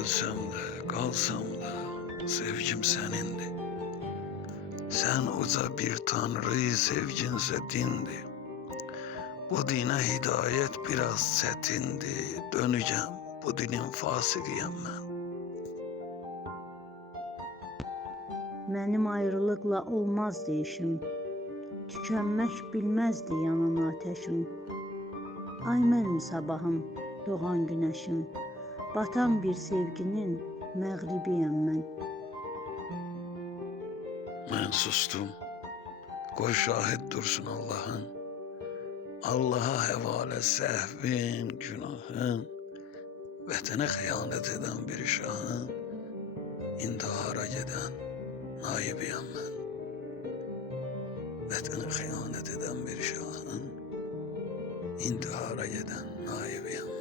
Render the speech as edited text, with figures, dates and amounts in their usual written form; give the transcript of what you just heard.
Ölsem de kalsam da sevgim senindi. Sen uca bir tanrı, sevginse dindi. Bu dine hidayet biraz çetindi. Döneceğim, bu dinin fasikiyim ben. Mənim ayrılıqla olmaz deyişim, tükənmək bilməzdi yanan ateşim. Ay mənim sabahım, doğan günəşim, batan bir sevginin məğribiyəm mən. Ben sustum, koy şahit dursun Allah'ın. Allah'a havale sehvin, günahın, vatana hıyanet eden bir şahın, intihara giden naibiyim ben. Vatana hıyanet eden bir şahın, intihara giden naibiyim.